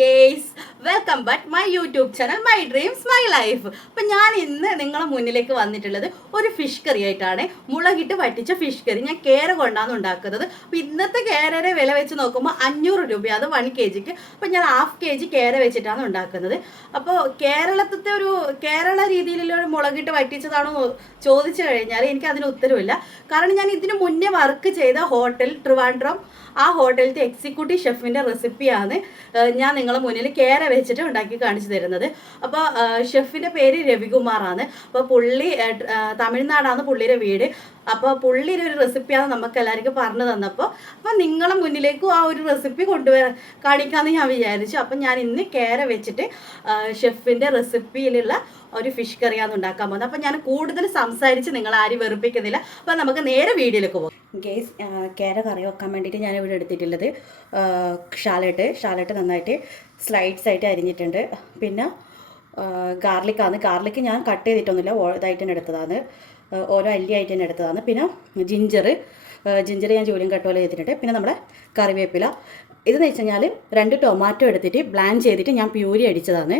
Guys welcome back my YouTube channel my dreams my life അപ്പം ഞാൻ ഇന്ന് നിങ്ങളുടെ മുന്നിലേക്ക് വന്നിട്ടുള്ളത് ഒരു ഫിഷ് കറി ആയിട്ടാണ്. മുളകിട്ട് വറ്റിച്ച ഫിഷ് കറി ഞാൻ കേര കൊണ്ടാണ് ഉണ്ടാക്കുന്നത്. അപ്പം ഇന്നത്തെ കേരയുടെ വില വെച്ച് നോക്കുമ്പോൾ അഞ്ഞൂറ് രൂപ അത് വൺ കെ ജിക്ക് അപ്പം ഞാൻ ഹാഫ് കെ ജി കേര വെച്ചിട്ടാണ് ഉണ്ടാക്കുന്നത്. അപ്പോൾ കേരളത്തിലത്തെ ഒരു കേരള രീതിയിലുള്ള ഒരു മുളകിട്ട് വറ്റിച്ചതാണോ ചോദിച്ചു കഴിഞ്ഞാൽ എനിക്ക് അതിന് ഉത്തരവില്ല. കാരണം ഞാൻ ഇതിന് മുന്നേ വർക്ക് ചെയ്ത ഹോട്ടൽ ട്രിവാൻഡ്രം ആ ഹോട്ടലിലത്തെ എക്സിക്യൂട്ടീവ് ഷെഫിന്റെ റെസിപ്പിയാണ് ഞാൻ നിങ്ങളെ മുന്നിൽ കേര വെച്ചിട്ട് ഉണ്ടാക്കി കാണിച്ചു തരുന്നത്. അപ്പോൾ ഷെഫിന്റെ പേര് രവികുമാറാണ്. അപ്പോൾ പുള്ളി തമിഴ്നാടാണ് പുള്ളിയുടെ വീട്. അപ്പോൾ പുള്ളിയുടെ ഒരു റെസിപ്പിയാണ് നമുക്ക് എല്ലാവർക്കും പറഞ്ഞു തന്നപ്പോൾ അപ്പോൾ നിങ്ങളെ മുന്നിലേക്കും ആ ഒരു റെസിപ്പി കൊണ്ടുവരാൻ കാണിക്കാമെന്ന് ഞാൻ വിചാരിച്ചു. അപ്പം ഞാൻ ഇന്ന് കേര വെച്ചിട്ട് ഷെഫിന്റെ റെസിപ്പിയിലുള്ള ഒരു ഫിഷ് കറിയാണ് ഉണ്ടാക്കാൻ പോകുന്നത്. അപ്പം ഞാൻ കൂടുതൽ സംസാരിച്ച് നിങ്ങൾ ആരും വെറുപ്പിക്കുന്നില്ല. അപ്പം നമുക്ക് നേരെ വീഡിയോയിലേക്ക് പോകാം. ഗേസ് കേര കറി വെക്കാൻ വേണ്ടിയിട്ട് ഞാൻ ഇവിടെ എടുത്തിട്ടുള്ളത് ഷാലട്ട്. ഷാലട്ട് നന്നായിട്ട് സ്ലൈഡ്സ് ആയിട്ട് അരിഞ്ഞിട്ടുണ്ട്. പിന്നെ ഗാർലിക്കാണ്. ഗാർലിക്ക് ഞാൻ കട്ട് ചെയ്തിട്ടൊന്നുമില്ല. ഇതായിട്ട് തന്നെ എടുത്തതാണ്. ഓരോ അല്ലി ആയിട്ട് തന്നെ എടുത്തതാണ്. പിന്നെ ജിഞ്ചർ ജിഞ്ചർ ഞാൻ ജോലിയും കട്ട് പോലെ ചെയ്തിട്ടുണ്ട്. പിന്നെ നമ്മുടെ കറിവേപ്പില. ഇതെന്ന് വെച്ച് കഴിഞ്ഞാൽ രണ്ട് ടൊമാറ്റോ എടുത്തിട്ട് ബ്ലാൻ ചെയ്തിട്ട് ഞാൻ പ്യൂരി അടിച്ചതാണ്.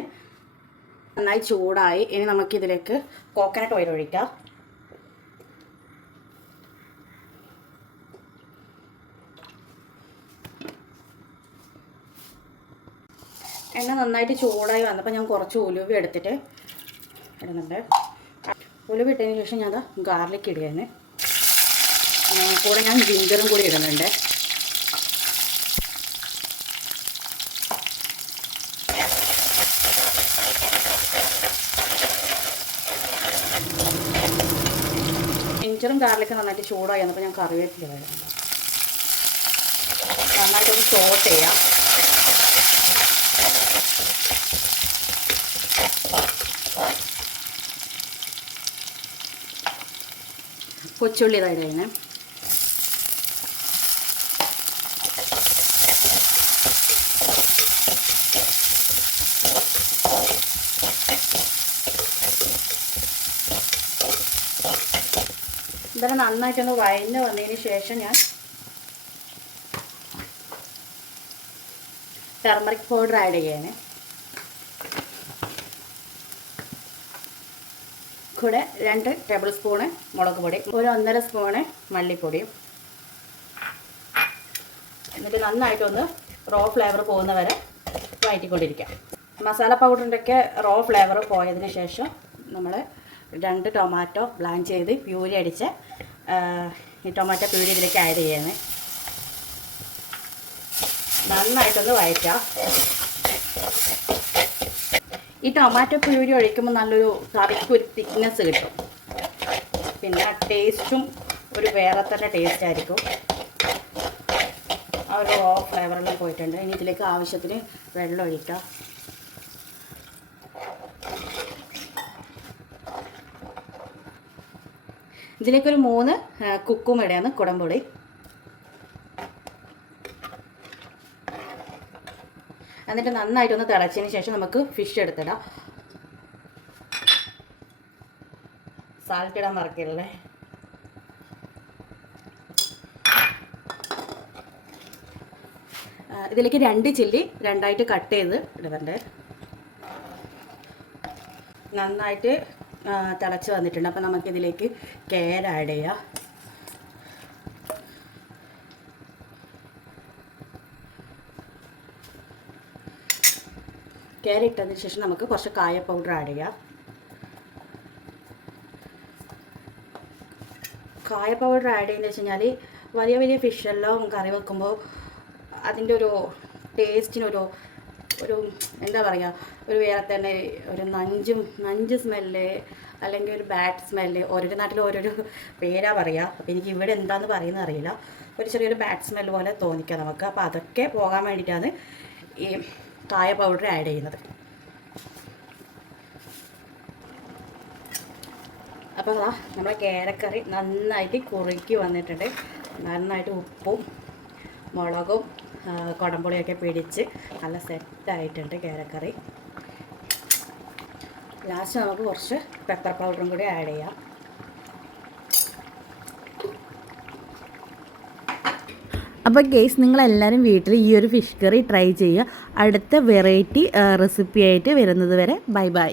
നന്നായി ചൂടായി. ഇനി നമുക്കിതിലേക്ക് കോക്കനട്ട് ഓയിൽ ഒഴിക്കാം. എണ്ണ നന്നായിട്ട് ചൂടായി വന്നപ്പോൾ ഞാൻ കുറച്ച് ഉലുവ എടുത്തിട്ട് ഇടുന്നുണ്ട്. ഉലുവ ഇട്ടതിന് ശേഷം ഞാൻ ഗാർലിക് ഇടുകയാണ്. കൂടെ ഞാൻ ജിഞ്ചറും കൂടി ഇടുന്നുണ്ട്. ജിഞ്ചറും ഗാർലിക്കും നന്നായിട്ട് ചൂടായി വന്നപ്പോൾ ഞാൻ കറിവേപ്പില വരുന്നുണ്ട് നന്നായിട്ടൊന്ന് ചോട്ട് ചെയ്യാം. കൊച്ചുള്ളി ഇതായി കഴിഞ്ഞേ. ഇതെല്ലാം നന്നായിട്ടൊന്ന് വഴഞ്ഞ് വന്നതിന് ശേഷം ഞാൻ ടെർമറിക് പൗഡർ ആഡ് ചെയ്യണേ. കൂടെ രണ്ട് ടേബിൾ സ്പൂണ് മുളക് പൊടി ഒരു ഒന്നര സ്പൂണ് മല്ലിപ്പൊടിയും എന്നിട്ട് നന്നായിട്ടൊന്ന് റോ ഫ്ലേവർ പോകുന്ന വരെ വഴറ്റിക്കൊണ്ടിരിക്കാം മസാല പൗഡറിന്റെയൊക്കെ റോ ഫ്ലേവർ പോയതിന് ശേഷം നമ്മൾ രണ്ട് ടൊമാറ്റോ ബ്ലാൻ ചെയ്ത് പ്യൂരി അടിച്ച് ഈ ടൊമാറ്റോ പ്യൂരി ഇതിലേക്ക് ആഡ് ചെയ്യുന്നത് നന്നായിട്ടൊന്ന് വഴറ്റാം ഈ ടൊമാറ്റോ പ്യൂരി ഒഴിക്കുമ്പോൾ നല്ലൊരു കറിക്ക് ഒരു തിക്നെസ് കിട്ടും. പിന്നെ ടേസ്റ്റും ഒരു വേറെ തന്നെ ടേസ്റ്റ് ആയിരിക്കും. ആ ഒരു ഓ ഫ്ലേവറെല്ലാം പോയിട്ടുണ്ട്. ഇനി ഇതിലേക്ക് ആവശ്യത്തിന് വെള്ളം ഒഴിക്കാം. ഇതിലേക്കൊരു മൂന്ന് കുക്കും ഇടയാണ് കുടംപൊടി. എന്നിട്ട് നന്നായിട്ടൊന്ന് തിളച്ചതിന് ശേഷം നമുക്ക് ഫിഷ് എടുത്തിടാം. സാൾട്ട് ഇടാൻ മറക്കല്ലേ? ഇതിലേക്ക് രണ്ട് ചില്ലി രണ്ടായിട്ട് കട്ട് ചെയ്ത് ഇടുന്നുണ്ട് നന്നായിട്ട് തിളച്ച് വന്നിട്ടുണ്ട്. അപ്പം നമുക്കിതിലേക്ക് കേര ആഡ് ചെയ്യാം. കേര ഇട്ടതിന് ശേഷം നമുക്ക് കുറച്ച് കായ പൗഡർ ആഡ് ചെയ്യാം. കായ പൗഡർ ആഡ് ചെയ്യുന്നത് വെച്ച് കഴിഞ്ഞാൽ വലിയ വലിയ ഫിഷെല്ലാം കറി വെക്കുമ്പോൾ അതിന്റെ ഒരു ടേസ്റ്റിനൊരു ഒരു എന്താ പറയുക ഒരു വേറെ തന്നെ ഒരു നഞ്ചും നഞ്ച് സ്മെല്ല് അല്ലെങ്കിൽ ഒരു ബാഡ് സ്മെല്ല് ഓരോരോ നാട്ടിൽ ഓരോരോ പേരാ പറയുക അപ്പോൾ എനിക്ക് ഇവിടെ എന്താന്ന് പറയുന്നത് അറിയില്ല. ഒരു ചെറിയൊരു ബാഡ് സ്മെല്ല് പോലെ തോന്നിക്കാം നമുക്ക്. അപ്പോൾ അതൊക്കെ പോകാൻ വേണ്ടിയിട്ടാണ് ഈ കായ പൗഡർ ആഡ് ചെയ്യുന്നത്. അപ്പോൾ നമ്മുടെ കേരക്കറി നന്നായിട്ട് കുറുക്കി വന്നിട്ടുണ്ട്. നന്നായിട്ട് ഉപ്പും മുളകും കുടംപുളിയൊക്കെ പിടിച്ച് നല്ല സെറ്റായിട്ടുണ്ട് കേരക്കറി. ലാസ്റ്റ് നമുക്ക് കുറച്ച് പെപ്പർ പൗഡറും കൂടി ആഡ് ചെയ്യാം. അപ്പോൾ ഗെയ്സ് നിങ്ങളെല്ലാവരും വീട്ടിൽ ഈ ഒരു ഫിഷ് കറി ട്രൈ ചെയ്യുക. അടുത്ത വെറൈറ്റി റെസിപ്പി ആയിട്ട് വരുന്നത് വരെ ബൈ ബൈ.